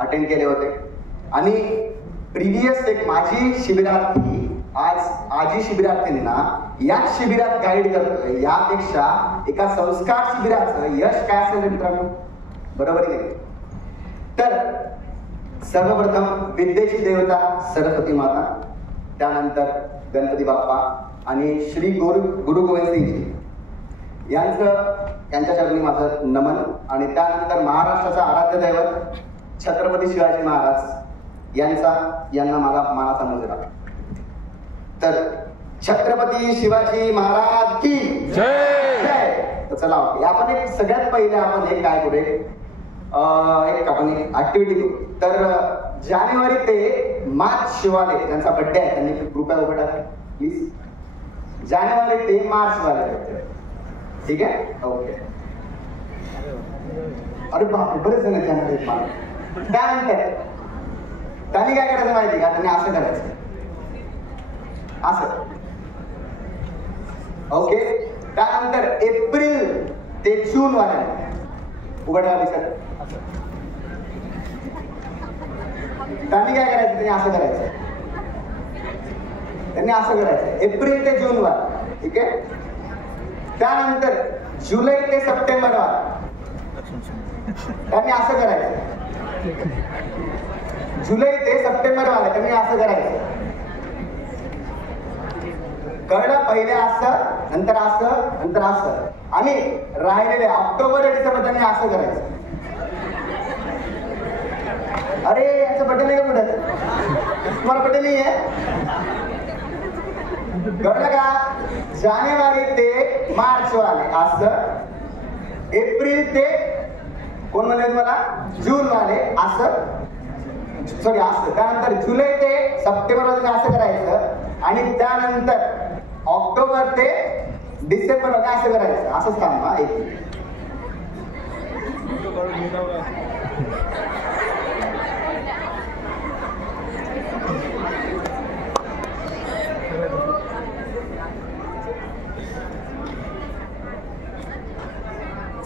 Attend केले होते. आणि प्रिव्हियस एक माझी शिबिरार्थी आजी शिबिरार्थींना याच शिबिरात गाईड करतोय, यापेक्षा एका संस्कार शिबिराचं यश काय असेल मित्रांनो? बरोबर आहे. तर सर्वप्रथम विद्येची देवता सरस्वती माता, त्यानंतर गणपती बाप्पा आणि श्री गुरु गोविंद सिंगजी यांच्या चरणी माझं नमन. आणि त्यानंतर महाराष्ट्राचा आराध्य दैवत छत्रपती शिवाजी महाराज यांना मला मानाचा मुजरा. तर छत्रपती शिवाजी महाराज की जय. चला आपण एक सगळ्यात पहिले आपण एक काय करू, एक आपण एक ऍक्टिव्हिटी करू. तर जानेवारी ते मार्च शिवाले ज्यांचा बर्थडे आहे त्यांनी कृपया उभं टाका प्लीज. जानेवारी ते मार्च वाले, ठीक आहे? ओके. अरे बापरे, बरेच जण त्यामध्ये. त्यानंतर त्यांनी काय करायचं माहिती का? त्यांनी असं करायचं, असं. ओके. त्यानंतर एप्रिल ते जून वाले उघडा विचार. त्यांनी काय करायचं? त्यांनी असं करायचं, त्यांनी असं करायचं एप्रिल ते जून वर, ठीक आहे? त्यानंतर जुलै ते सप्टेंबर वर त्यांनी असं करायचं. जुलै ते सप्टेंबर वाले त्यांनी असं करायचं. कळलं? पहिले असं, नंतर असं, नंतर असं. आणि राहिलेले ऑक्टोबर ते डिसेंबर त्यांनी असं करायचं. अरे याचं बड्डे नाही का? कुठं तुम्हाला बड्डे नाही आहे? कळलं का? जानेवारी ते मार्च वाले असं, एप्रिल ते कोण म्हणले तुम्हाला? जून वाले असं, सॉरी असं. त्यानंतर जुलै ते सप्टेंबर मध्ये असं करायचं. आणि त्यानंतर ऑक्टोबर ते डिसेंबर मध्ये असं करायचं. असंच थांबा एक.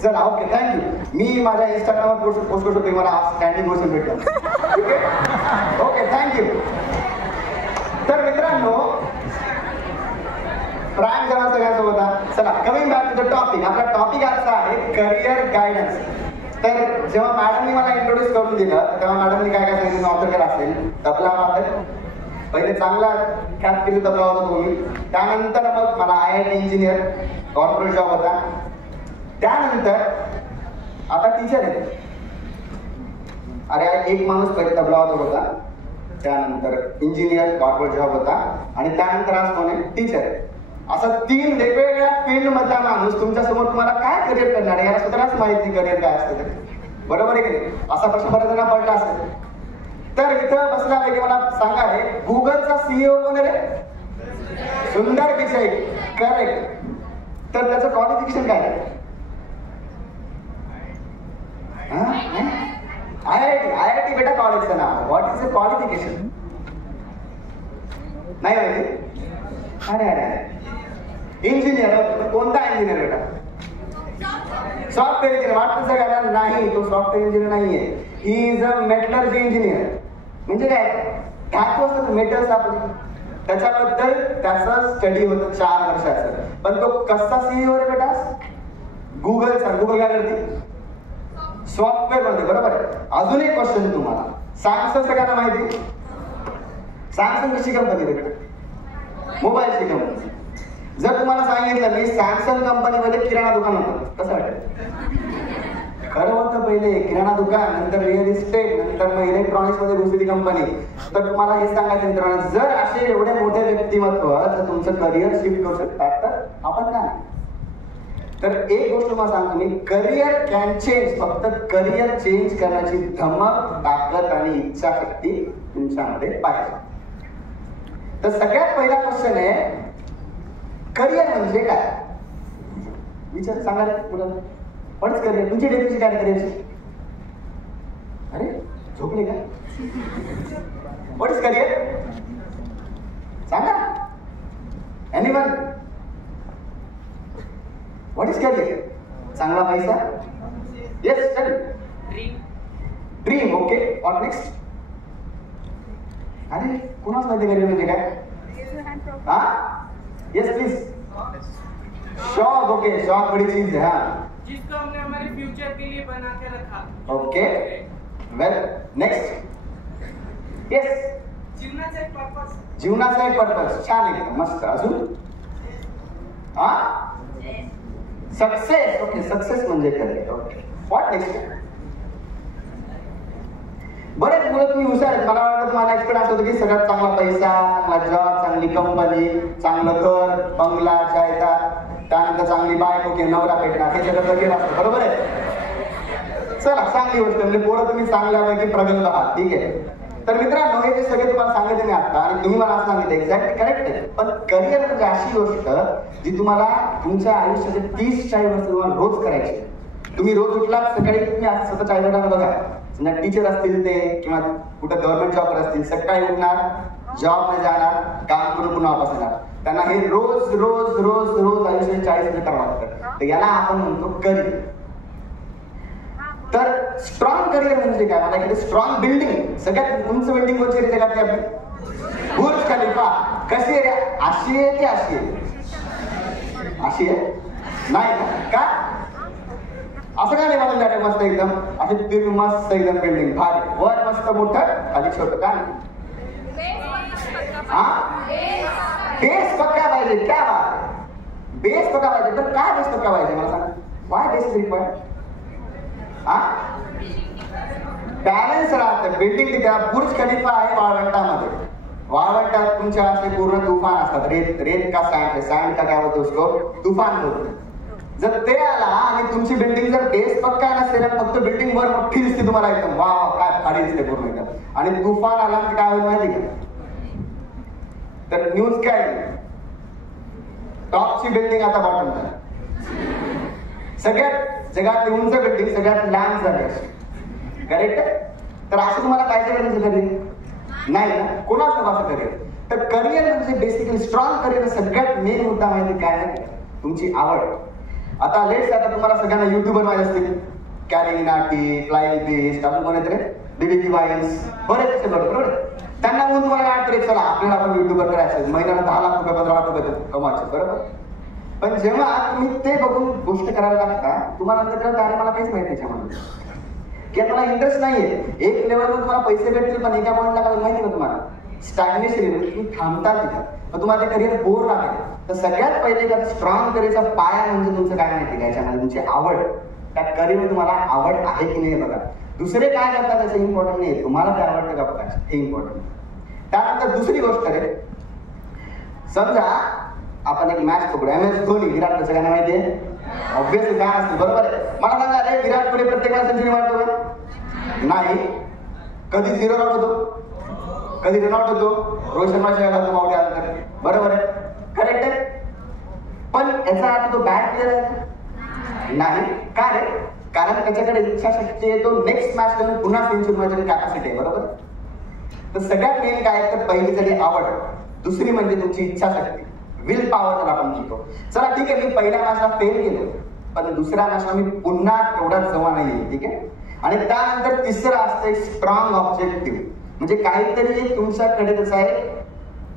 चला ओके, थँक्यू. मी माझ्या इंस्टाग्रामवर पोस्ट करतो, तुम्हाला स्टँडिंग क्वेश्चन भेटलं. Okay, thank you. तर मित्रांनो, प्राईम जरा सगळ्यांचा होता. चला, coming back to the topic. आपला टॉपिक आजचा आहे करिअर गायडन्स. तर जेव्हा मॅडमनी मला इंट्रोड्यूस करून दिलं तेव्हा मॅडमनी काय काय सांगितलं? ऑथर असेल, तबला वादक. पहिले चांगला कॅप केली तबला होता तुम्ही. त्यानंतर मग मला IIT इंजिनियर कॉर्पोरेट जॉब होता. त्यानंतर आता टीचर आहे. अरे एक माणूस पहिले तबला वादक होता, त्यानंतर इंजिनियर कॉर्पोरेट जॉब होता आणि त्यानंतर आज कोण आहे? टीचर आहे. असं 3 वेगवेगळ्या फील्ड मधला माणूस तुमच्या समोर तुम्हाला काय करिअर करणार आहे याला स्वतःलाच माहिती करिअर काय असतं ते. बरोबर आहे की नाही? असा प्रश्न बऱ्याच जणांना पडला असेल. तर इथं बसला आहे की मला सांगा रे, गुगलचा CEO कोण आहे रे? सुंदर पिचाई. करेक्ट. तर त्याचं क्वालिफिकेशन काय आहे? IIT बेटा कॉलेजचं नाव. What is the qualification? नाही माहिती? अरे अरे इंजिनियर. कोणता इंजिनियर बेटा? Software engineer. वाटतं सगळ्यांना नाही, तो सॉफ्टवेअर इंजिनियर नाहीये. He is a metallurgy engineer. म्हणजे काय? धातू असतात मेटल्स आपले, त्याच्याबद्दल त्याचा स्टडी होतं 4 वर्षाचं. पण तो कसा CEO आहे बेटा? गुगलचा. गुगल काय करते? सॉफ्टवेअर मध्ये. बरोबर आहे. अजून एक क्वेश्चन तुम्हाला. सॅमसंग सगळ्यांना माहिती? सॅमसंग कशी कंपनी आहे बेटा? मोबाईलची कंपनी. जर तुम्हाला सांगितलं मी सॅमसंग कंपनीमध्ये किराणा दुकान होतं, कसं वाटेल? खरं होतं पहिले किराणा दुकान, नंतर रिअल इस्टेट, नंतर मग इलेक्ट्रॉनिक्स मध्ये घुसली कंपनी. तर तुम्हाला हे सांगायचं मित्रांनो, जर असे एवढे मोठे व्यक्तिमत्व जर तुमचं करिअर शिफ्ट करू शकतात तर आपण काय? तर एक गोष्ट मला सांगतो मी, करिअर कॅन चेंज. फक्त करिअर चेंज करण्याची धमक, ताकद आणि इच्छाशक्ती तुमच्यामध्ये पाहिजे. तर सगळ्यात पहिला क्वेश्चन आहे, करिअर म्हणजे काय? विचार सांगा मुलांना. What career? तुमची डेफिनेशन काय करिअरची? अरे झोपले का? What is career? सांगा. एनीवन? What is career? चांगला पैसा? Yes study. ड्रीम. ओके. और नेक्स्ट. अरे कोणाच माहिती करिअर म्हणजे काय? हा यस प्लीज. शौक. ओके शौक बड़ी चीज है. हाँ जिसको हमने हमारे फ्यूचर के लिए बना के रखा. ओके वेल नेक्स्ट. यस. जीवनाचा एक पर्पस. जीवनाचा एक पर्पस. छान एकदम मस्त. अजून हा सक्सेस. ओके सक्सेस म्हणजे करिअर. Okay what next. बरेच मुलं तुम्ही हुशार आहेत. मला वाटतं तुम्हाला एक्सपिरियन्स होतो की सगळ्यात चांगला पैसा, चांगला जॉब, चांगली कंपनी, चांगलं घर, बंगला, जायदाद, त्यानंतर चांगली बायको की नवरा भेटणार हे सगळं करिअर असतं. बरोबर आहे. चला चांगली गोष्ट म्हणजे पोरं तुम्ही चांगल्यापैकी प्रगल्भ आहात. ठीक आहे. तर मित्रांनो हे जे सगळे तुम्हाला सांगितले मी आता आणि तुम्ही मला सांगितलं एक्झॅक्टली करेक्ट आहे. पण करिअर म्हणजे अशी गोष्ट जी तुम्हाला तुमच्या आयुष्याचे 30-40 वर्ष तुम्हाला रोज करायची. तुम्ही रोज उठला सकाळी तुम्ही आज स्वतःच्या आईवडिलांना बघा. समजा टीचर असतील ते किंवा कुठं गव्हर्नमेंट जॉबवर असतील. सकाळी उठणार, जॉबमध्ये जाणार, काम करून पुन्हा वापस येणार. त्यांना हे रोज रोज रोज रोज आयुष्याचे 40 वर्ष करावं लागतं. तर याला आपण म्हणतो करिअर. तर स्ट्रॉंग करिअर म्हणजे काय? मला इकडे स्ट्रॉंग बिल्डिंग. सगळ्यात उंच बिल्डिंग कोणती आहे जगातली आपली? बुर्ज खलिफा. कशी आहे रे? अशी आहे की अशी आहे? अशी आहे नाही का? असं काय नाही मला जाते मस्त एकदम अशी तीन मस्त एकदम बिल्डिंग भारी. वर मस्त मोठं खाली छोटं का नाही? हा बेस पक्का पाहिजे. क्या बात. बेस पक्का पाहिजे. तर काय बेस पक्का पाहिजे मला सांगा. Y base required? हा बॅलन्स राहतं. बिल्डिंग त्या बुर्ज खलिफा आहे वाळवंटामध्ये. वाळवंटात तुमच्या असे पूर्ण तुफान असतात. रेत का सँड. सँड का काय होतं उसको तुफान बोलतो. जर ते आला आणि तुमची बिल्डिंग जर बेस पक्का नसेल फक्त बिल्डिंग वर मोठी दिसते तुम्हाला एकदम वा काय भारी दिसते पूर्ण एकदम आणि तुफान आला तर काय होईल माहिती का? तर न्यूज काय टॉपची बिल्डिंग आता बॉटम झाली. सगळ्यात जगातली उंच बिल्डिंग सगळ्यात लहान झाली अशी. करेक्ट. तर असं तुम्हाला पाहिजे का तुमचं करिअर? नाही ना. कोणाचं असं करिअर? तर करिअर म्हणजे बेसिकली स्ट्रॉंग करिअर सगळ्यात मेन मुद्दा माहिती काय आहे? तुमची आवड. आता लेट्स आता तुम्हाला सगळ्यांना युट्यूबर माहिती असतील. कॅरी नाटी, फ्लाइंग बीस्ट, अजून कोण येते बीबी वायन्स, बरेच असे बरोबर. त्यांना म्हणून तुम्हाला काय वाटतं चला आपल्याला आपण युट्यूबर करायचं महिन्याला 10 लाख रुपये 15 लाख रुपये कमवायचे. बरोबर. पण जेव्हा तुम्ही ते बघून गोष्ट करायला लागता तुम्हाला नंतर कळतं अरे मला काहीच माहिती त्याच्यामध्ये की मला इंटरेस्ट नाहीये. एक लेवलवर तुम्हाला पैसे भेटतील पण एका पॉईंटला काय माहिती का तुम्हाला स्टॅग्नेशन तुम्ही थांबता तिथं. मग तुम्हाला ते करिअर बोर लागेल. तर सगळ्यात पहिले का स्ट्रॉंग करिअरचा पाया म्हणजे तुमचं काय माहिती का याच्यामध्ये तुमची आवड. त्या करिअर तुम्हाला आवड आहे की नाही बघा. दुसरे काय करतात त्याचं इम्पॉर्टंट नाही. तुम्हाला ते आवडतं का बघा हे इम्पॉर्टंट. त्यानंतर दुसरी गोष्ट आहे समजा आपण एक मॅच पकडू. MS धोनी विराट सगळ्यांना माहिती आहे ऑब्विसली काय असते बरोबर आहे. मला सांगा अरे विराट कोहली प्रत्येक वेळा सेंचुरी मारतो का? नाही. कधी 0 रन होतो, कधी रन आउट होतो. रोहित शर्माच्या घालतो मावडी आला तर बरोबर आहे. करेक्ट आहे. पण याचा अर्थ तो बॅट प्लेअर आहे नाही. काय रे? कारण त्याच्याकडे इच्छाशक्ती आहे. तो नेक्स्ट मॅच खेळून पुन्हा सेंचुरी मारण्याची कॅपॅसिटी आहे. बरोबर. तर सगळ्यात मेन काय तर पहिली झाली आवड. दुसरी म्हणजे तुमची इच्छाशक्ती विल पॉवर त्याला आपण म्हणतो. चला ठीक आहे मी पहिल्या मॅचला फेल केलो पण दुसऱ्या मॅचला मी पुन्हा तेवढाच जमा नाही. ठीक आहे. आणि त्यानंतर तिसरं असतं एक स्ट्रॉंग ऑब्जेक्टिव्ह. म्हणजे काहीतरी एक तुमच्याकडे त्याचा एक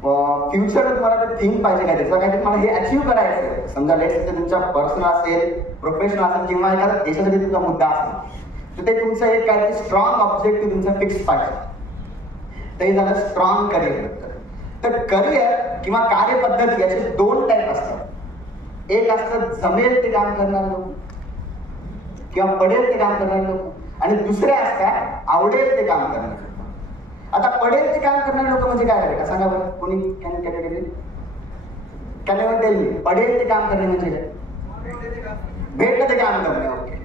फ्युचर तुम्हाला ते थिंक पाहिजे काय त्याचं काहीतरी मला हे अचीव्ह करायचं आहे. समजा लेट्स तुमच्या पर्सनल असेल, प्रोफेशनल असेल किंवा एखादा देशासाठी तुमचा मुद्दा असेल तर ते तुमचं एक काहीतरी स्ट्रॉंग ऑब्जेक्टिव्ह तुमचा फिक्स पाहिजे. ते झालं स्ट्रॉंग करिअर. तर करिअर किंवा कार्यपद्धती याचे 2 टाईप असतात. एक असतं जमेल ते काम करणारे लोक किंवा पडेल ते काम करणारे लोक आणि दुसरे असतात आवडेल ते काम करणारे लोक. आता पडेल ते काम करणारे लोक म्हणजे काय आहे का सांगा बरं. कोणी कॅन टेल मी. पडेल ते काम करणे म्हणजे काय? भेटलं ते काम करणे. ओके.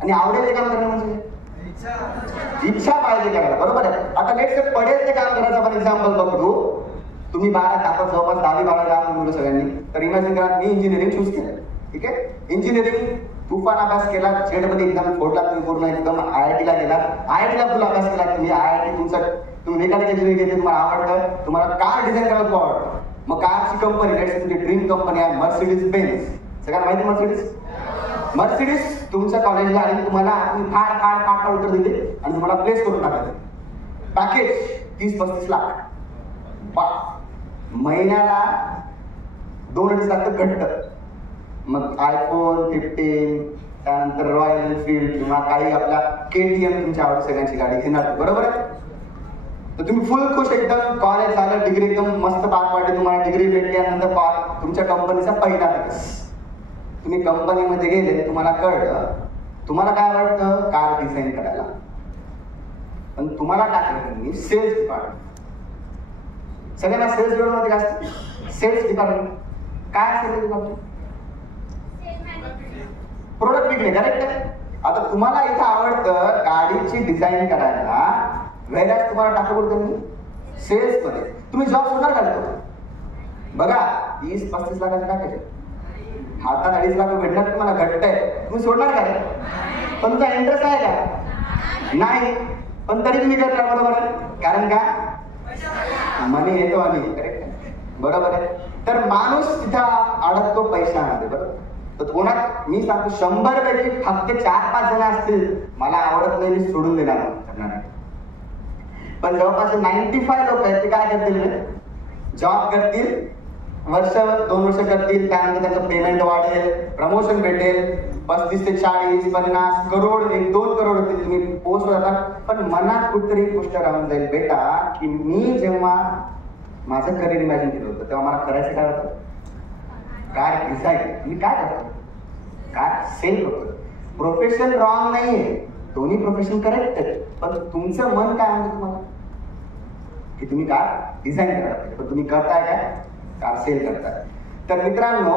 आणि आवडेल ते काम करणे म्हणजे इच्छा पाहिजे करायला. बरोबर आहे. आता लेट्स पडेल ते काम करायचं आपण एक्झाम्पल बघू. तुम्ही 12 तासात जवळपास 10-12 काम मुलं सगळ्यांनी तर इमॅजिन करा मी इंजिनिअरिंग चूज केलं. ठीक आहे. इंजिनिअरिंग तुफान अभ्यास केला. जेडमध्ये एक्झाम फोडला तुम्ही पूर्ण एकदम IIT ला गेला. IIT ला फुल अभ्यास केला तुम्ही. IIT तुम्ही मेकॅनिकल इंजिनिअरिंग घेतली तुम्हाला आवडतं. तुम्हाला कार डिझाईन करायला खूप आवडतं. मग कारची कंपनी तुमची ड्रीम कंपनी आहे मर्सिडीज बेन्झ. सगळ्यांना माहिती मर्सिडीज तुमच्या कॉलेजला आणि तुम्हाला फाड फाड फाड फाड उत्तर दिले आणि तुम्हाला प्लेस करून टाकायचे. पॅकेज 30-35 लाख. महिन्याला 2-2.5 लाख घट्ट. मग आयफोन 15, त्यानंतर रॉयल एनफिल्ड किंवा काही आपल्या KTM तुमच्या आवड सगळ्यांची गाडी घेणार, बरोबर आहे. तर तुम्ही फुल खुश एकदम. कॉलेज झालं, डिग्री एकदम मस्त पार पाडली, तुम्हाला डिग्री भेटल्यानंतर तुमच्या कंपनीचा पहिला दिवस. तुम्ही कंपनीमध्ये गेले, तुम्हाला कळलं तुम्हाला काय वाटतं कार डिझाईन करायला, पण तुम्हाला टाकलं त्यांनी सेल्स डिपार्टमेंट. सगळ्यांना सेल्स डिपार्टमेंट असतं. सेल्स डिपार्टमेंट काय सेल्स डिपार्टमेंट? प्रोडक्ट विकणे, करेक्ट आहे. आता तुम्हाला इथं आवडतं गाडीची डिझाईन करायला, वेळेला तुम्हाला टाकलं त्यांनी सेल्स मध्ये. तुम्ही जॉब सोडणार का? बघा 30-35 लाखाचे टाकायचे, हातात 2.5 लाख भेटणार तुम्हाला, घट्ट आहे, तुम्ही सोडणार का? पण तुमचा इंटरेस्ट आहे का? नाही, पण तरी तुम्ही करणार, बरोबर आहे. कारण का मनी येतो आणि करेक्ट आहे, बरोबर आहे. तर माणूस तिथं अडकतो पैशामध्ये, बरोबर. तर कोणात मी सांगतो 100 पैकी फक्त 4-5 जण असतील मला आवडत नाही, मी सोडून देणार नाही. पण जवळपास 95 लोक आहेत, ते काय करतील? जॉब करतील, 1-2 वर्ष करतील, त्यानंतर त्याचं पेमेंट वाढेल, प्रमोशन भेटेल, 35 ते 40, 50 करोड, 1-2 करोड होतील, तुम्ही पोस्ट होतात. पण मनात कुठतरी गोष्ट राहून जाईल, बेटा की मी जेव्हा माझं करिअर इमॅजिन केलं होतं तेव्हा मला करायचं काय होतं? Car design. मी काय करतो? कार सेल करतो. प्रोफेशन रॉंग नाहीये, दोन्ही प्रोफेशन करेक्ट आहे, पण तुमचं मन काय म्हणतं तुम्हाला की तुम्ही कार डिझाईन करायला, पण तुम्ही करताय काय? कार सेल करताय. तर मित्रांनो,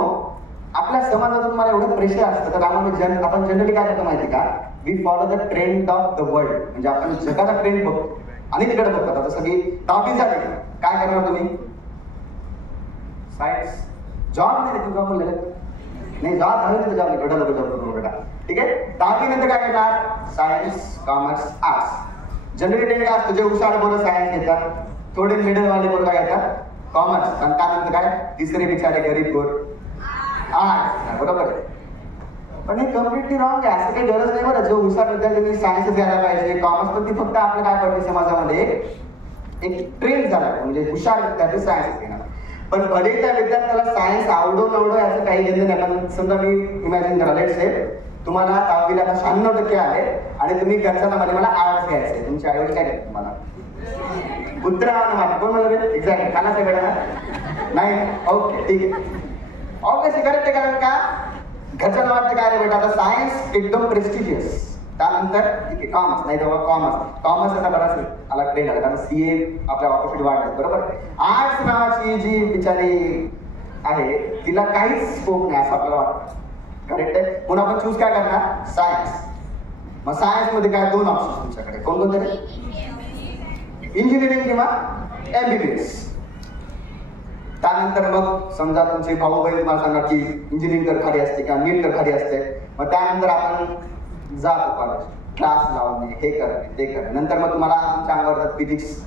आपल्या समाजातून मला एवढं प्रेशर असतं, तर आपण जनरली काय करतो माहिती का? We follow the trend of the world. म्हणजे आपण जगाचा ट्रेंड बघतो आणि तिकडे बघतात. आता सगळी 10वी झाली, काय करणार तुम्ही? सायन्स. जॉब नाही, तुम्ही जॉब म्हणलेलं नाही, जॉब झालं जॉब नाही, जॉब. ठीक आहे. 10वी नंतर काय करणार? Science, commerce, arts. Generally trend काय असतं? जे हुशार बोलत सायन्स घेतात, थोडे मिडलवाले बोल काय घेतात? कॉमर्स. आणि त्यानंतर काय? तिसरे बिचारे गरीब बोल आर्ट्स, बरोबर आहे. पण हे कम्प्लिटली रॉंग आहे. असं काही गरज नाही बरं. जो हुशार विद्यार्थ्यांनी सायन्स घ्यायला पाहिजे, कॉमर्स. पण ती फक्त आपलं काय पडते समाजामध्ये एक ट्रेंड झाला, म्हणजे हुशार विद्यार्थी सायन्स घेणार. पण भले त्या विद्यार्थ्याला सायन्स आवडो नवडो याचं काही घेणं नाही. पण समजा मी इमॅजिन करा, लेट्स से तुम्हाला 10वीला 96% आले आणि तुम्ही घरच्यांना मध्ये मला आर्ट्स घ्यायचे, तुमच्या आईवडील काय करतात तुम्हाला? उत्तर माहिती कोण म्हणलं? एक्झॅक्टली खानाचा वेळा नाही. ओके, ठीक आहे. ऑब्विसली करेक्ट आहे. कारण का घरच्यांना वाटतं काय रे बेटा, आता सायन्स एकदम प्रेस्टिजियस, त्यानंतर ठीक आहे कॉमर्स, नाही तेव्हा कॉमर्स आता बराच आला ट्रेंड आला, कारण CA आपल्या ऑपॉर्च्युनिटी वाढतात, बरोबर. आर्ट्स नावाची जी बिचारी आहे तिला काहीच स्कोप नाही असं आपल्याला वाटतं, करेक्ट आहे. म्हणून आपण चूज काय करणार? सायन्स. मग सायन्स मध्ये काय 2 ऑप्शन तुमच्याकडे, कोणकोणते? इंजिनिअरिंग किंवा MBBS. त्यानंतर मग समजा तुमचे भाऊ बहीण तुम्हाला सांगा की इंजिनिअरिंग कर खाली असते किंवा नीट कर खाली असते, मग त्यानंतर आपण जातो कॉलेज, क्लास लावणे, हे करणे, ते करणे. नंतर मग तुम्हाला तुमच्या अंगावर फिजिक्स,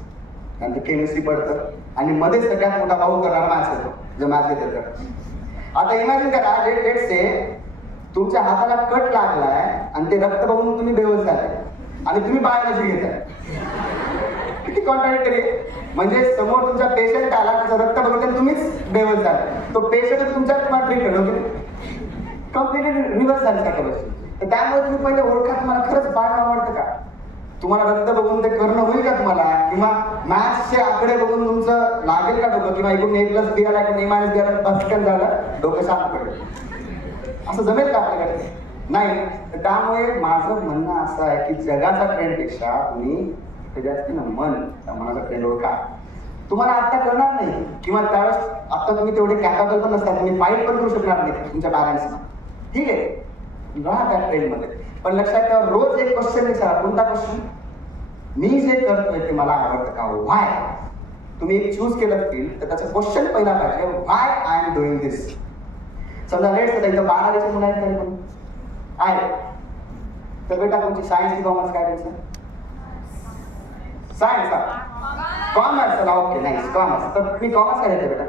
नंतर केमिस्ट्री पडतं आणि मध्ये सगळ्यात मोठा भाऊ करणारा मॅथ्स येतो, जो मॅथ्स घेतात तर. आता इमॅजिन करा, लेट से तुमच्या हाताला कट लागलाय आणि ते रक्त बघून तुम्ही बेहोश झाले आणि तुम्ही बायोलॉजी घेताय. किती कॉन्ट्राडिक्टरी. म्हणजे समोर तुमचा पेशंट आला, त्याचं रक्त बघून तुम्हीच बेहोश झाला, तो पेशंट तुमच्या तुम्हाला ट्रीट करतो, कम्प्लिटली रिव्हर्स झाल्यासारख्या गोष्टी. तर त्यामुळे तुम्ही पहिले ओळखा, तुम्हाला खरंच बाळ आवडतं का? तुम्हाला रक्त बघून ते करणं होईल का तुम्हाला? किंवा मॅथ्सचे आकडे बघून तुमचं लागेल का डोकं? किंवा इकडून A+B आला, इकडून A-B आला, पटकन झालं, डोकं शांत पडेल. असं जमेल का आपल्याकडे? नाही. तर त्यामुळे माझं म्हणणं असं आहे की जगाचा ट्रेंडपेक्षा तुम्ही जास्त ना मन, त्या मनाचा ट्रेंड ओळखा. तुम्हाला आता कळणार नाही किंवा त्यावेळेस आता तुम्ही तेवढे कॅपेबल पण नसतात, तुम्ही फाईट पण करू शकणार नाही तुमच्या पॅरेंट्सना, ठीक आहे. राहा त्या ट्रेंडमध्ये. पण लक्षात ठेवा, रोज एक क्वेश्चन विचारा. कोणता क्वेश्चन? मी जे करतोय ते मला आवडतं का? व्हाय? तुम्ही एक चूज केलं फील्ड तर त्याचा क्वेश्चन पहिला पाहिजे, व्हाय आय एम डुईंग दिस. समजा लेट्स से इथं 12वीचे मुलं आहेत तरी पण आहे, तर बेटा तुमची सायन्स की कॉमर्स काय द्यायचं? सायन्स. कॉमर्स. चला ओके, नाईस, कॉमर्स. तर मी कॉमर्स काय घेते बेटा?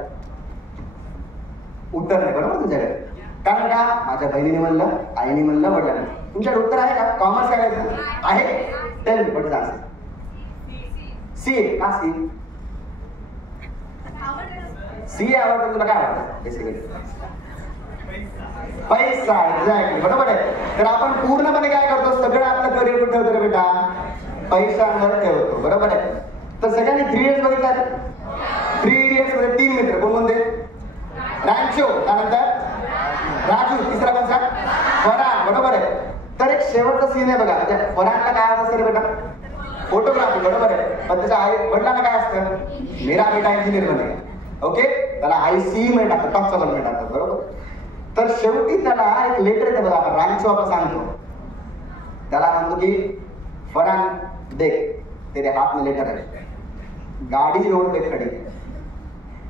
उत्तर नाही, बरोबर तुझ्याकडे. कारण का? माझ्या बहिणीने म्हणलं, आईने म्हणलं, वडिलांनी. तुमच्याकडे उत्तर आहे का? कॉमर्स काय आहे? Tell me what is answer. C. का सी? सी आवडतं तुला, काय आवडतं बेसिकली? पैसा. एक्झॅक्टली, बरोबर आहे. तर आपण पूर्णपणे काय करतो, सगळं आपलं करिअर कुठे ठेवतो रे बेटा? पैशांवर ठेवतो, बरोबर आहे. तर सगळ्यांनी 3 इडियट्स बघितला. 3 इडियट्स मध्ये 3 मित्र कोण कोणते? रॅन्चो, त्यानंतर राजू, तिसरा कोणता? फरहान, बरोबर आहे. तर एक शेवटचा सीन आहे बघा. त्या फरहानला काय असतं रे बेटा? फोटोग्राफी, बरोबर आहे. पण त्याच्या आई वडिलांना काय असतं? मेरा बेटा इंजिनियर बनेगा. ओके, त्याला IC मिळत टाकतात, टॉप चॉकल मिळत टाकतात, बरोबर. तर शेवटी त्याला एक लेटर येते बघा. आपण रॅन्चो आपण सांगतो, त्याला म्हणतो की फरहान देख तेरे हाथ में लेटर है, गाड़ी रोड पे खड़ी है,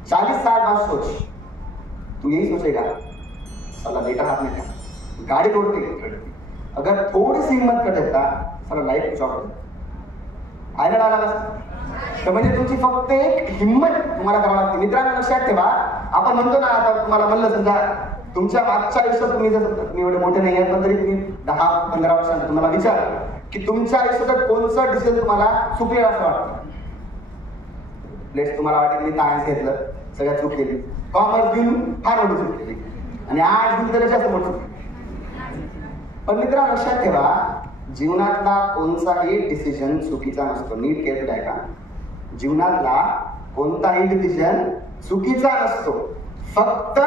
40 साल बाद सोच, तू यही सोचेगा साला लेटर हाथ में है, गाड़ी रोड पे खड़ी, अगर थोड़ी सी हिम्मत कर देता साला लाईफ कुछ और आहे ना डायलॉग. तर म्हणजे तुमची फक्त एक हिम्मत तुम्हाला करावी लागते. मित्रांनो लक्षात ठेवा, आपण म्हणतो ना, आता तुम्हाला म्हणलं समजा तुमच्या मागच्या आयुष्यात तुम्ही जर तुम्ही एवढे मोठे नाही आहेत पण तरी तुम्ही 10-15 वर्षांत तुम्हाला विचार की तुमच्या आयुष्यात कोणतं डिसिजन तुम्हाला चुकले असं वाटतं. तुम्हाला वाटतं मी सायन्स घेतलं, सगळ्यात चूक केली. कॉमर्स घेऊन फार मोठी चूक केली आणि आर्ट्स घेऊन तर जास्त मोठी. पण मित्रांनो लक्षात ठेवा, जीवनातला कोणताही डिसिजन चुकीचा नसतो. नीट केलं आहे का? जीवनातला कोणताही डिसिजन चुकीचा नसतो. फक्त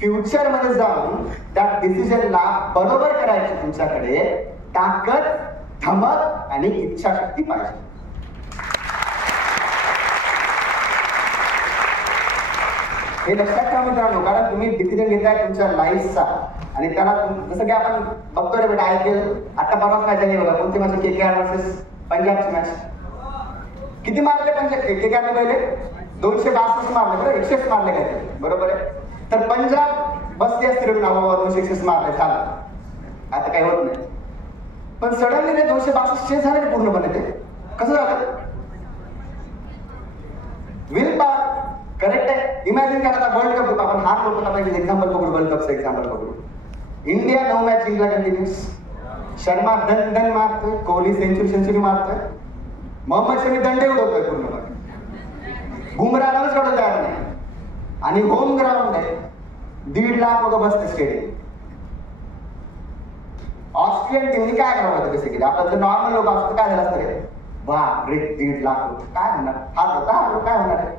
फ्युचर मध्ये जाऊन त्या डिसिजनला बरोबर करायची तुमच्याकडे ताकद, धमक आणि इच्छाशक्ती पाहिजे. हे लक्षात ठेवा मित्रांनो, कारण तुम्ही डिसिजन घेताय तुमच्या लाईफचा आणि त्याला जसं की आपण बघतो रे बेटा, IPL आता परवाच मॅच आहे बघा. कोणती मॅच? KKR वर्सेस पंजाबची मॅच. किती मारले KKR पहिले? 262 मारले, बरोबर. 106 मारले काय, बरोबर आहे. तर पंजाब बसली असते रडून, 261 मारले, झालं, आता काही होत नाही. पण सडनली 262 झाले पूर्णपणे. ते कसं झालं? Will power. करेक्ट आहे. इमॅजिन करा आता वर्ल्ड कप, आपण हार बोलतो आपण एक्झाम्पल पकडू, वर्ल्ड कपचं एक्झाम्पल पकडू. इंडिया 9 मॅच जिंकला कंटिन्यूस. शर्मा दन मारतोय, कोहली सेंचुरी मारतोय, मोहम्मद शमी दंडे उडवतोय पूर्णपणे, बुमराह रन्स काढून तयार नाही आणि होम ग्राउंड आहे. 1.5 लाख लोक बसते स्टेडियम. ऑस्ट्रेलियन टीमने काय करावं होतं बेसिकली? आपलं जर नॉर्मल लोक असतं काय झालं असतं रे? बापरे 1.5 लाख लोक, काय होणार? हात होता काय होणार आहे?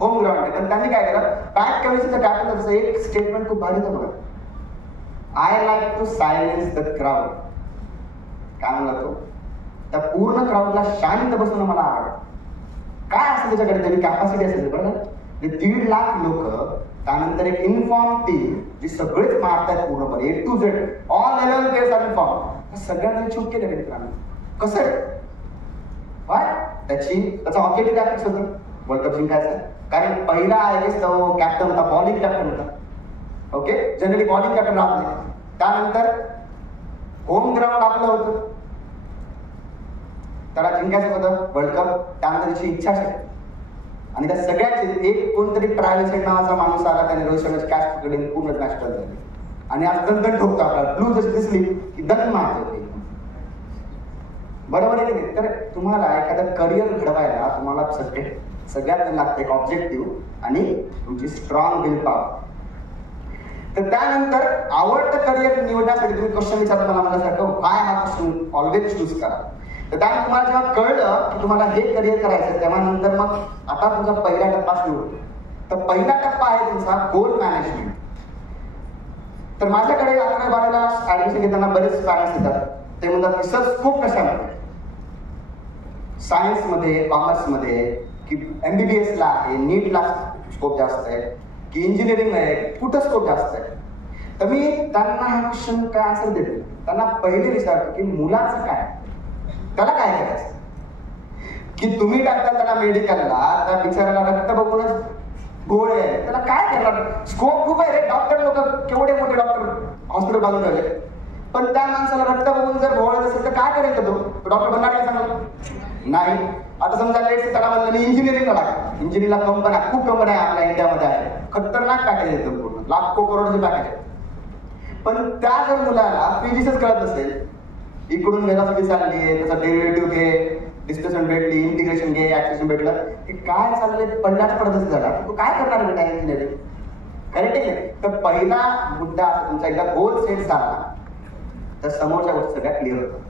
होम ग्राउंड आहे. पण त्यांनी काय केलं? पॅट कमिशनचं कॅप्टन एक स्टेटमेंट खूप भारी होतं बघा. I like to silence the crowd. काय म्हणला तो? त्या पूर्ण क्राऊडला शांत बसवणं मला आवडतं. काय असेल त्याच्याकडे तरी कॅपॅसिटी असेल, बरोबर. 1.5 लाख लोक, त्यानंतर एक इन्फॉर्म टीम जी सगळेच मारतायत पूर्णपणे A to Z, all 11 players are in form. सगळ्यांनी चूक केलं मित्रांनो. कसं आहे? त्याचा ऑब्जेक्टिव्ह काय फिक्स होतं? वर्ल्ड कप जिंकायचं. कारण पहिला तो कॅप्टन होता, बॉलिंग कॅप्टन होता. ओके, जनरली बॉलिंग कॅप्टन राहत नाही. त्यानंतर होम ग्राउंड आपलं होतं, त्याला जिंकायचं होतं वर्ल्ड कप. त्यानंतर त्याची इच्छाशक्ती आणि त्या सगळ्याचे एक कोणतरी ट्रॅव्हल सेट नावाचा माणूस आला, त्याने रोहित शर्माची कॅच पकडून पूर्ण मॅच झाली आणि आज दन ठोकतो. आपल्याला ब्लू जशी दिसली की दन मारते, बरोबर आहे की नाही? तर तुम्हाला एखादं करिअर घडवायला तुम्हाला सगळ्यात लागतं एक ऑब्जेक्टिव्ह आणि तुमची स्ट्रॉंग विल पॉवर. तर त्यानंतर आवडतं करिअर निवडण्यासाठी तुम्ही क्वेश्चन विचारता मला म्हणल्यासारखं, व्हाय हा क्वेश्चन ऑलवेज चूज करा. तर त्यानंतर तुम्हाला जेव्हा कळलं की तुम्हाला हे करिअर करायचं, तेव्हा नंतर मग आता तुमचा पहिला टप्पा सुरू होतो. तर पहिला टप्पा आहे तुमचा गोल मॅनेजमेंट. तर माझ्याकडे 11-12ला ऍडमिशन घेताना बरेच पॅरेंट्स येतात. ते म्हणतात की सर स्कोप कशामध्ये? सायन्समध्ये, कॉमर्समध्ये, की MBBS ला आहे, नीटला स्कोप जास्त आहे, की इंजिनिअरिंग आहे, कुठं स्कोप जास्त आहे? तर मी त्यांना हा क्वेश्चन काय आन्सर देतो. त्यांना पहिले विचारतो की मुलाचं काय, त्याला काय करायचं? की तुम्ही टाकता त्याला मेडिकलला, त्या बिचाराला रक्त बघूनच गोळे आहे, त्याला काय करणार? स्कोप खूप आहे रे. डॉक्टर लोक केवढे मोठे डॉक्टर हॉस्पिटल बांधून राहिले, पण त्या माणसाला रक्त बघून जर भोवळ असेल तर काय करायचं? तो डॉक्टर बनणार काय सांगतो? नाही. आता समजा लेट्स त्याला म्हणलं मी इंजिनिअरिंगला टाका. इंजिनिअरिंगला कंपन्या, खूप कंपन्या आपल्या इंडियामध्ये आहे, खतरनाक पॅकेज येतं, पूर्ण लाखो करोडचे पॅकेज आहे. पण त्या जर मुलाला फिजिक्सच कळत नसेल, इकडून वेलॉसिटी चालली आहे, त्याचा डेरिव्हेटिव्ह घे, डिस्प्लेसमेंट भेटली, इंटिग्रेशन घे, ऍक्सिलेरेशन भेटलं, हे काय चाललंय पडल्याच पडतच झाला. तू काय करणार बेटा इंजिनिअरिंग? करेक्ट आहे नाही? तर पहिला मुद्दा असा तुमचा एकदा गोल सेट झाला तर समोरच्या गोष्टी सगळ्या क्लिअर होतात.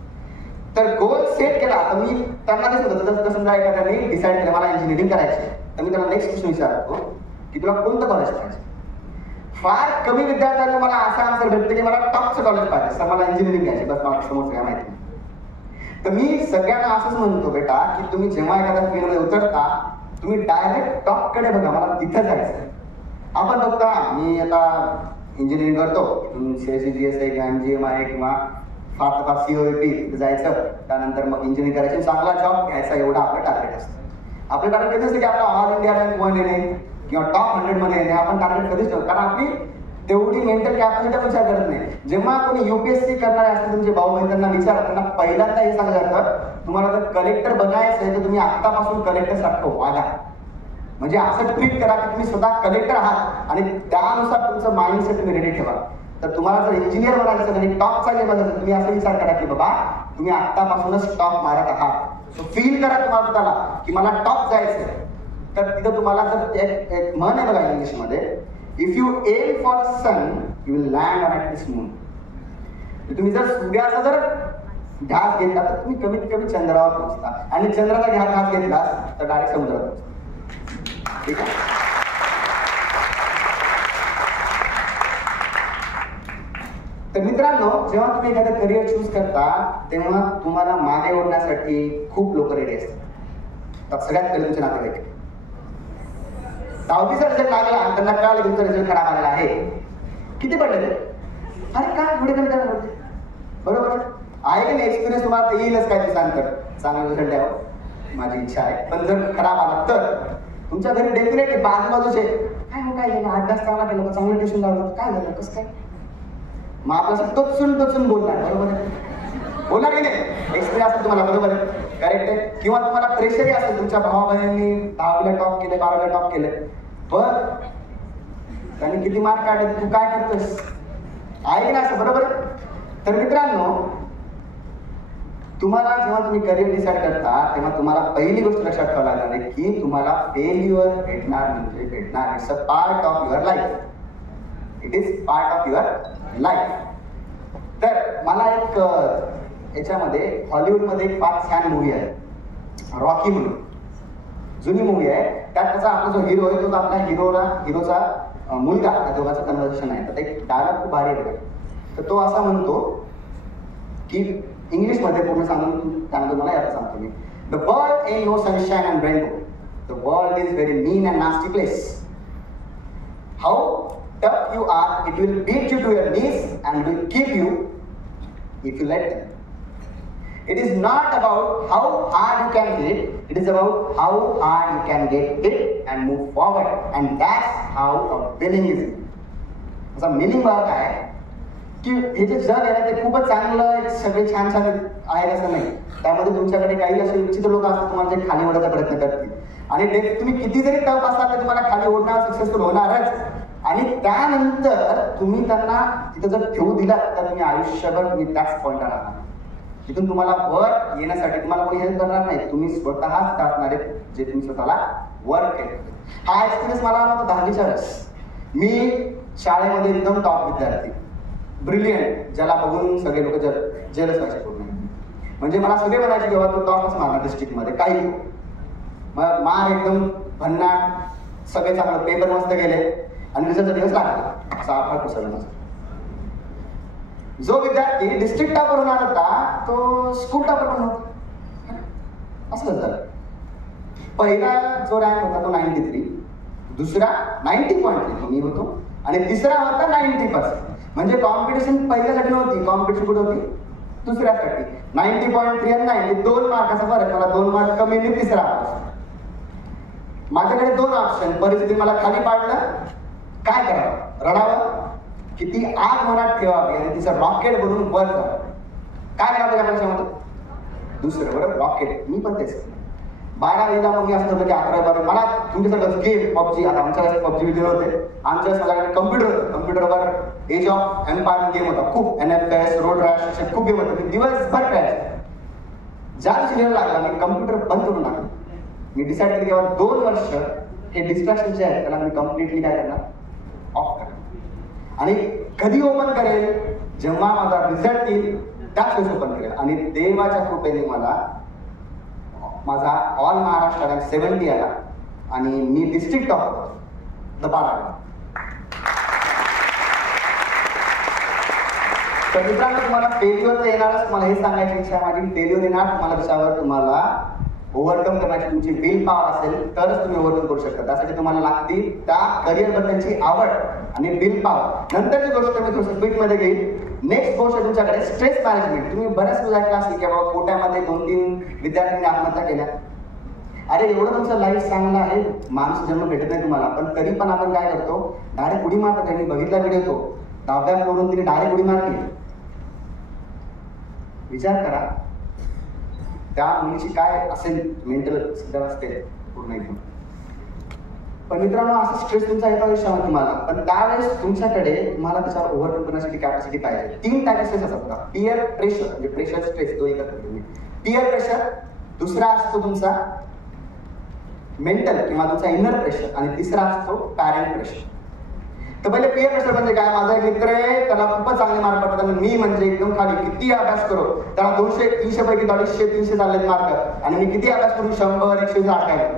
तर गोल सेट केला तर मी त्यांना दिसत होतं जसं समजा एखाद्याने डिसाईड केलं मला इंजिनिअरिंग करायची, तर मी त्याला नेक्स्ट क्वेश्चन विचारतो की तुला कोणतं कॉलेज पाहिजे. फार कमी विद्यार्थ्यांना मला असा आन्सर भेटतं की मला टॉपचं कॉलेज पाहिजे, तर मला इंजिनिअरिंग घ्यायची, बस मला समोर सगळ्या माहिती. तर मी सगळ्यांना असंच म्हणतो बेटा की तुम्ही जेव्हा एखाद्या फील्डमध्ये उतरता तुम्ही डायरेक्ट टॉपकडे बघा, मला तिथं जायचं. आपण बघता मी आता इंजिनिअरिंग करतो, CSE GSI किंवा MGMI किंवा फार फार COEP जायचं, त्यानंतर मग इंजिनिअरिंग करायची, चांगला जॉब घ्यायचा, एवढं आपलं टार्गेट असतं. आपलं टार्गेट कधी असतं की आपला ऑल इंडिया रँक 1 येणे किंवा टॉप 100 मध्ये येणे, आपण टार्गेट कधीच ठेवतो, कारण आपली तेवढी मेंटल कॅपॅसिटी विचार करत नाही. जेव्हा कोणी UPSC करणारे असते तुमचे भाऊ बहीण त्यांना विचारा, त्यांना पहिल्यांदा हे सांगलं जातं तुम्हाला जर कलेक्टर बनायचं आहे तर तुम्ही आत्तापासून कलेक्टर सारखं वागा. म्हणजे असं ट्रीट करा की तुम्ही स्वतः कलेक्टर आहात आणि त्यानुसार तुमचं माइंडसेट तुम्ही रेडी ठेवा. तर तुम्हाला जर इंजिनियर बनायचं आणि टॉपचा लेवल असेल तुम्ही असं विचार करा की बाबा तुम्ही आत्तापासूनच टॉप मारत आहात. सो फील करा तुम्हाला स्वतःला की मला टॉप जायचंय. तर तिथं तुम्हाला जर एक म्हण आहे बघा इंग्लिशमध्ये, if you aim for sun you will land on at this moon. तुम्ही जर सूर्याचा जर ध्यास घेतला तर तुम्ही कमीत कमी चंद्रावर पोहोचता, आणि चंद्राचा ध्यास घेतला तर डायरेक्ट समुद्रात पोहोचता. ठीक आहे. तर मित्रांनो, जेव्हा तुम्ही एखादं करिअर चूज करता तेव्हा तुम्हाला मागे ओढण्यासाठी खूप लोक रेडी असतात. तर सगळ्यात पहिले तुमचे नातेवाईक. 10वीचा रिझल्ट लागला आणि त्यांना कळालं तुमचा रिझल्ट खराब आलेला आहे, किती पडले ते? अरे काय पुढे कमी करायला पडते, बरोबर आहे की नाही? एक्सपिरियन्स तुम्हाला तर येईलच काय दिवसानंतर, चांगला रिझल्ट द्यावं माझी इच्छा आहे, पण जर खराब आला तर तुमच्या घरी डेफिनेटली बाजूबाजूचे काय हो काय झालं, 8 तास चांगला केलं, चांगलं ट्युशन लावलं, काय झालं, कसं काय? मग आपल्याला टोचून बोलणार, बरोबर आहे? बोलणार की नाही? एक्सपिरियन्स असेल तुम्हाला, बरोबर आहे, करेक्ट आहे. किंवा तुम्हाला प्रेशरही असेल, तुमच्या भावा बहिणींनी 10वीला टॉप केले, 12वीला टॉप केले, पण त्यांनी किती मार्क काढले, तू काय करतोस, आहे की नाही असं, बरोबर आहे? तर मित्रांनो, तुम्हाला जेव्हा तुम्ही करिअर डिसाईड करता तेव्हा तुम्हाला पहिली गोष्ट लक्षात ठेवायला लागणार आहे की तुम्हाला फेल्युअर भेटणार म्हणजे भेटणार. It's a part of your life. It is part of your life. तर मला एक याच्यामध्ये हॉलिवूडमध्ये एक फार छान मूवी आहे, रॉकी म्हणून, जुनी मूवी आहे. त्यात त्याचा आपला जो हिरो आहे तो आपल्या हिरोचा मुलगा, त्या दोघांचं कन्व्हर्सेशन आहे. तर एक डायलॉग खूप भारी आहे. तर तो असा म्हणतो की इंग्लिशमध्ये पूर्ण सांगतो मला, यात सांगतो मी. The world ain't no sunshine and rainbow. The world is very mean and nasty place. How tough you are, it will beat you to your knees and will keep you if you let them. It is not about how hard you can hit, it is about how hard you can get hit and move forward, and that's how a winning is. असा meaning बघा काय की हे जे जग आहे ते खूपच चांगलं, सगळे छान छान आहे असं नाही. त्यामध्ये तुमच्याकडे काही असे विचित्र लोक असतात तुम्हाला जे खाली ओढायचा प्रयत्न करतील, आणि तुम्ही किती जरी टफ असाल तर तुम्हाला खाली ओढणार, सक्सेसफुल होणारच. आणि त्यानंतर तुम्ही त्यांना तिथं जर ठेवू दिला तर तुम्ही आयुष्यभर तुम्ही त्याच पॉईंटला राहणार. तिथून तुम्हाला वर येण्यासाठी तुम्हाला कोणी हेल्प करणार नाही, तुम्ही स्वतःच असणार आहे जे तुम्ही स्वतःला वर्क केलं. हा एक्सपिरियन्स मला आला होता 10वीच्या वेळेस. मी शाळेमध्ये एकदम टॉप विद्यार्थी, ब्रिलियंट, ज्याला बघून सगळे लोक जेलस व्हायचे पूर्ण. म्हणजे मला सगळे म्हणायचे की बाबा तू टॉपच मारणार डिस्ट्रिक्टमध्ये, काही मार एकदम भन्नाट, सगळे चांगलं, पेपर मस्त गेले आणि रिझल्टचा दिवस लागला. असा आभार कोसळला. जो विद्यार्थी डिस्ट्रिक्ट टॉपर होणार होता तो स्कूल टॉपर पण होता. असं झालं. पहिला जो रँक होता तो 93, दुसरा 90.3 मी होतो, आणि तिसरा होता 90%. म्हणजे कॉम्पिटिशन पहिल्यासाठी नव्हती, कॉम्पिटिशन कुठे होती, दुसऱ्यासाठी. 90.3 आणि 90, 2 मार्काचा फरक. मला 2 मार्क कमी आणि तिसरा. माझ्याकडे 2 ऑप्शन. परिस्थिती मला खाली पाडलं, काय करावं, रडावं, किती आग मनात ठेवावी आणि तिचं रॉकेट बनवून वर जावं. काय करावं त्याच्या मध्ये? दुसरं, बरोबर, रॉकेट. मी पण तेच. 12वीला मग मी असं ठरलं की 11-12 मला तुमच्यासारखं गेम पबजी, आता आमच्या वेळेस पबजी व्हिडिओ होते, आमच्या वेळेस माझ्याकडे कम्प्युटर होतं, कम्प्युटरवर एज ऑफ एम्पायर गेम होता, खूप NFS, रोड रॅश असे खूप गेम होते, मी दिवसभर खेळायचो. ज्या दिवशी वेळ लागला मी कम्प्युटर बंद करून टाकलं. मी डिसाईड केलं की बाबा 2 वर्ष हे डिस्ट्रॅक्शन जे आहे त्याला मी कम्प्लिटली काय करणार, ऑफ करणार. आणि कधी ओपन करेल, जेव्हा माझा रिझल्ट येईल त्याच वेळेस ओपन करेल. आणि देवाच्या कृपेने मला माझा ऑल महाराष्ट्र रँक 70 आला आणि मी डिस्ट्रिक्ट टॉपर 12. तर मित्रांनो, तुम्हाला फेल्युअर तर येणारच. मला हे सांगायची इच्छा आहे माझी, फेल्युअर येणार तुम्हाला, त्याच्यावर तुम्हाला ओव्हरकम करण्याची तुमची विल पॉवर असेल तरच तुम्ही ओव्हरकम करू शकता. त्यासाठी तुम्हाला लागतील त्या करिअर बद्दलची आवड आणि विल पॉवर. नंतरची गोष्ट मी थोडं स्पीडमध्ये घेईल. नेक्स्ट गोष्ट आहे तुमच्याकडे स्ट्रेस मॅनेजमेंट. तुम्ही बऱ्याच न्यूज ऐकला असेल की बाबा कोट्यामध्ये 2-3 विद्यार्थ्यांनी आत्महत्या केल्या. अरे एवढं तुमचं लाईफ चांगलं आहे, माणूस जन्म भेटत नाही तुम्हाला, पण तरी पण आपण काय करतो, डायरेक्ट उडी मारतो. त्यांनी बघितला व्हिडिओ तो 10व्या फ्लोअरवरून तिने डायरेक्ट उडी मारली. विचार करा त्या मुलीची काय असेल मेंटल असते पूर्ण एकदम. पण मित्रांनो, असं स्ट्रेस तुमचा येतो आयुष्यामध्ये तुम्हाला, पण त्यावेळेस तुमच्याकडे तुम्हाला त्याच्यावर ओव्हरकम करण्यासाठी कॅपॅसिटी पाहिजे. 3 टाईप स्ट्रेस असतात बघा. पियर प्रेशर म्हणजे प्रेशर स्ट्रेस, तो एकत्र तुम्ही पियर प्रेशर. दुसरा असतो तुमचा मेंटल किंवा तुमचा इनर प्रेशर आणि तिसरा असतो पॅरेंट प्रेशर. तर पहिले पियर प्रेशर म्हणजे काय, माझा एक मित्र आहे त्याला खूपच चांगले मार्क पडतात आणि मी म्हणजे एकदम खाली, किती अभ्यास करू, त्याला 200-300 पैकी 250-300 चाललेत मार्क आणि मी किती अभ्यास करू 100-120 काय.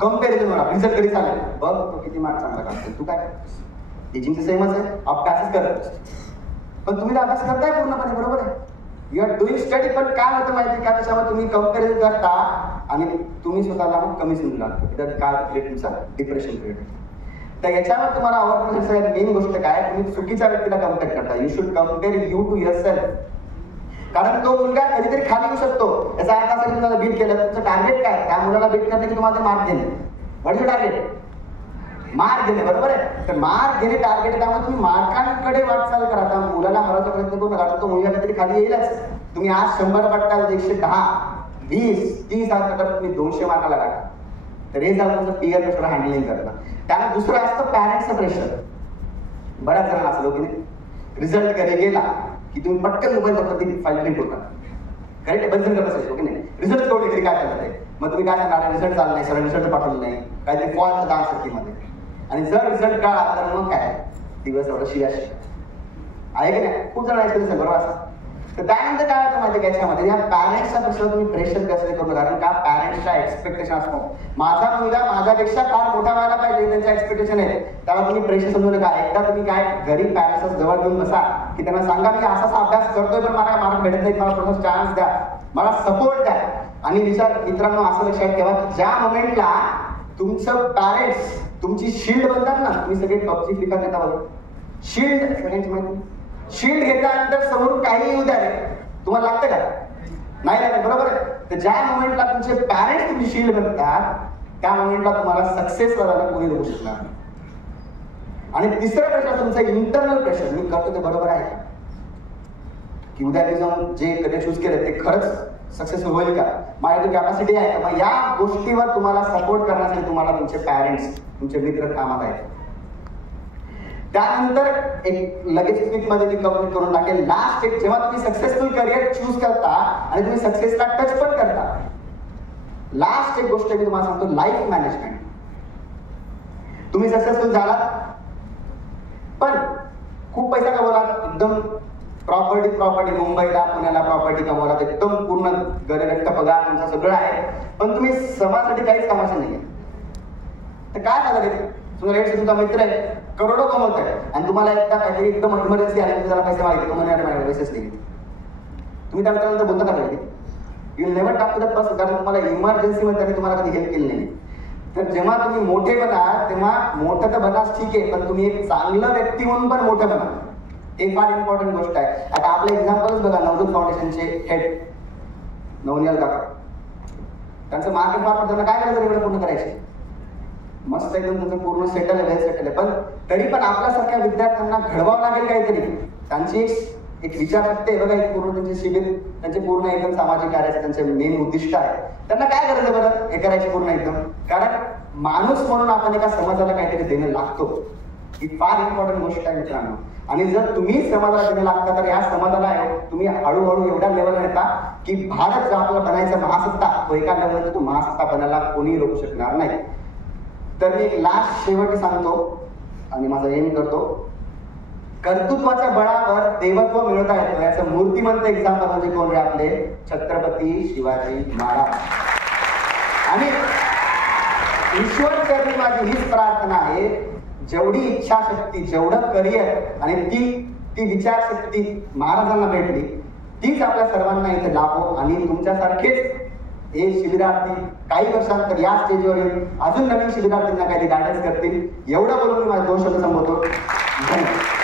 कंपॅरिझन होणार, रिझल्ट कधी चालेल, बघ तो किती मार्क चांगला काढतो, तू काय टीचिंगचं सेमच आहे, अभ्यासच करत. पण तुम्ही तर अभ्यास करताय पूर्णपणे, बरोबर आहे, यू आर डुईंग स्टडी. पण काय होतं माहिती का, त्याच्यावर तुम्ही कंपॅरिझन करता आणि तुम्ही स्वतःला मग कमी समजू लागतो. त्यात काय क्रिएट तुमचा डिप्रेशन क्रिएट होतं. तर याच्यावर तुम्हाला आवडण्याची सगळ्यात मेन गोष्ट काय, तुम्ही चुकीच्या व्यक्तीला कम्पेअर करता. You should compare you to yourself. कारण तो मुलगा कधीतरी खाली येऊ शकतो, याचा अर्थ असा की तुम्हाला बीट केलं. तुमचं टार्गेट काय, त्या मुलाला बीट करणे की तुम्हाला मार्क देणे. व्हॉट इज टार्गेट, मार्क देणे, बरोबर आहे. तर मार्क घेणे टार्गेट आहे, त्यामुळे तुम्ही मार्कांकडे वाटचाल करा. त्या मुलाला हरवचा प्रयत्न करू नका, तो मुलगा कधीतरी खाली येईलच. तुम्ही आज 100 पडताल, 110, 20, 30 आज करता, तुम्ही 200 मार्काला टाका. तर हे झालं तुमचं पियर प्रेशर हँडलिंग करणं. त्याला दुसरं असतं पॅरेंट्सचं प्रेशर. बऱ्याच जणांना असं लोक रिझल्ट घरी गेला की तुम्ही पटकन मोबाईल बघता ती फाईल प्रिंट होता. करेक्ट, बरेच जण करत असेल ओके नाही, रिझल्ट कळले तरी काय करतात ते, मग तुम्ही काय सांगणार, रिझल्ट चालला नाही, सर रिझल्ट पाठवलं नाही, काहीतरी फॉल्ट होता आन्सरकीमध्ये. आणि जर रिझल्ट कळला तर मग काय दिवस एवढं शिया आहे की नाही, खूप जण ऐकलं बरोबर असं. तर त्यानंतर काय होतं माहिती का, याच्यामध्ये या पॅरेंट्सच्या पेक्षा तुम्ही प्रेशर कसं करू, कारण का पॅरेंट्सच्या एक्सपेक्टेशन असतात. माझा मुलगा माझ्यापेक्षा फार मोठा व्हायला पाहिजे, त्यांच्या एक्सपेक्टेशन आहे. त्याला तुम्ही प्रेशर समजू नका. एकदा तुम्ही काय घरी पॅरेंट्स जवळ घेऊन बसा की त्यांना सांगा मी असा अभ्यास करतोय पण मला मार्क भेटत नाही, मला थोडं चान्स द्या, मला सपोर्ट द्या. आणि विचार मित्रांनो, असं लक्षात ठेवा की ज्या मोमेंटला तुमचं पॅरेंट्स तुमची शिल्ड बनतात ना, तुम्ही सगळे पबजी फ्री फायर घेता बघा, शिल्ड सगळ्यांची माहिती, शिल्ड घेतल्यानंतर समोरून काही येऊ द्या तुम्हाला लागतं का, नाही लागत, बरोबर आहे. तर ज्या मोमेंटला तुमचे पॅरेंट्स तुमची शिल्ड बनतात त्या मोमेंटला तुम्हाला सक्सेस करायला कोणी देऊ शकणार नाही. आणि तिसरं प्रेशर तुमचं इंटरनल प्रेशर, मी करतो ते बरोबर आहे की उद्या मी जाऊन जे करिअर चूज केलं ते खरंच सक्सेसफुल होईल का, माझ्याकडे कॅपॅसिटी आहे का. मग या गोष्टीवर तुम्हाला सपोर्ट करण्यासाठी तुम्हाला तुमचे पॅरेंट्स तुमचे मित्र कामात आहेत. त्यानंतर एक लगेच क्विक मध्ये मी कंप्लीट करून टाकेल. लास्ट एक, जेव्हा तुम्ही सक्सेसफुल करिअर चूज करता आणि तुम्ही सक्सेसला टच पण करता, लास्ट एक गोष्ट मी तुम्हाला सांगतो, लाईफ मॅनेजमेंट. तुम्ही सक्सेसफुल झालात पण खूप पैसा कमवलात, एकदम प्रॉपर्टी मुंबईला पुण्याला प्रॉपर्टी कमवलात, एकदम पूर्ण गरगट्ट पगार तुमचा सगळं आहे, पण तुम्ही समाजासाठी काहीच कामाचं नाही. तर काय झालं रे, तुमचा मित्र आहे करोडो कमवत आहे आणि तुम्हाला एकदा काहीतरी एकदम इमर्जन्सी आली, त्याला पैसे मागितले, तुम्हाला पैसेच नाही, तुम्ही त्या मित्रानंतर बोलता का पाहिजे, you never talk to that person, कारण तुम्हाला इमर्जन्सी मध्ये त्यांनी तुम्हाला कधी हेल्प केली नाही. तर जेव्हा तुम्ही मोठे बना तेव्हा मोठं तर बनाच ठीक आहे, पण तुम्ही एक चांगलं व्यक्ती म्हणून पण मोठं बना, हे फार इम्पॉर्टंट गोष्ट आहे. आता आपलं एक्झाम्पलच बघा, नवदूत फाउंडेशनचे हेड नवनियाल काका, त्यांचं मार्केट फार पडताना काय करायचं एवढं पूर्ण करायचे, मस्त एकदम त्यांचं पूर्ण सेटल आहे, वेल सेटल आहे, पण तरी पण आपल्यासारख्या विद्यार्थ्यांना घडवावं लागेल काहीतरी, त्यांची एक विचारशक्ती आहे बघा, एक पूर्ण त्यांचे शिबिर, त्यांचे पूर्ण एकदम सामाजिक कार्याचे त्यांचे मेन उद्दिष्ट आहे. त्यांना काय गरज आहे बरं हे करायची पूर्ण एकदम? कारण माणूस म्हणून आपण एका समाजाला काहीतरी देणं लागतो, ही फार इम्पॉर्टंट गोष्ट आहे मित्रांनो. आणि जर तुम्ही समाजाला देणं लागता तर या समाजाला तुम्ही हळूहळू एवढ्या लेवलला येता की भारत जो आपला बनायचा महासत्ता, तो एका लेवलला तो महासत्ता बनायला कोणी रोखू शकणार नाही. तर मी एक लास्ट शेवटी सांगतो आणि माझा एम करतो. कर्तृत्वाच्या बळावर देवत्व मिळवता येतं याचं मूर्तिमंत एक्झाम्पल म्हणजे कोण रे? आपले छत्रपती शिवाजी महाराज. आणि ईश्वर चरणी माझी हीच प्रार्थना आहे, जेवढी इच्छाशक्ती, जेवढं करिअर आणि ती विचारशक्ती महाराजांना भेटली, तीच आपल्या सर्वांना इथे लाभो आणि तुमच्यासारखेच हे शिबिरार्थी काही वर्षांतर या स्टेजवर येऊन अजून नवीन शिबिरार्थींना काही गायडन्स करतील. एवढं बोलून मी माझे 2 शब्द संबोधतो. धन्यवाद.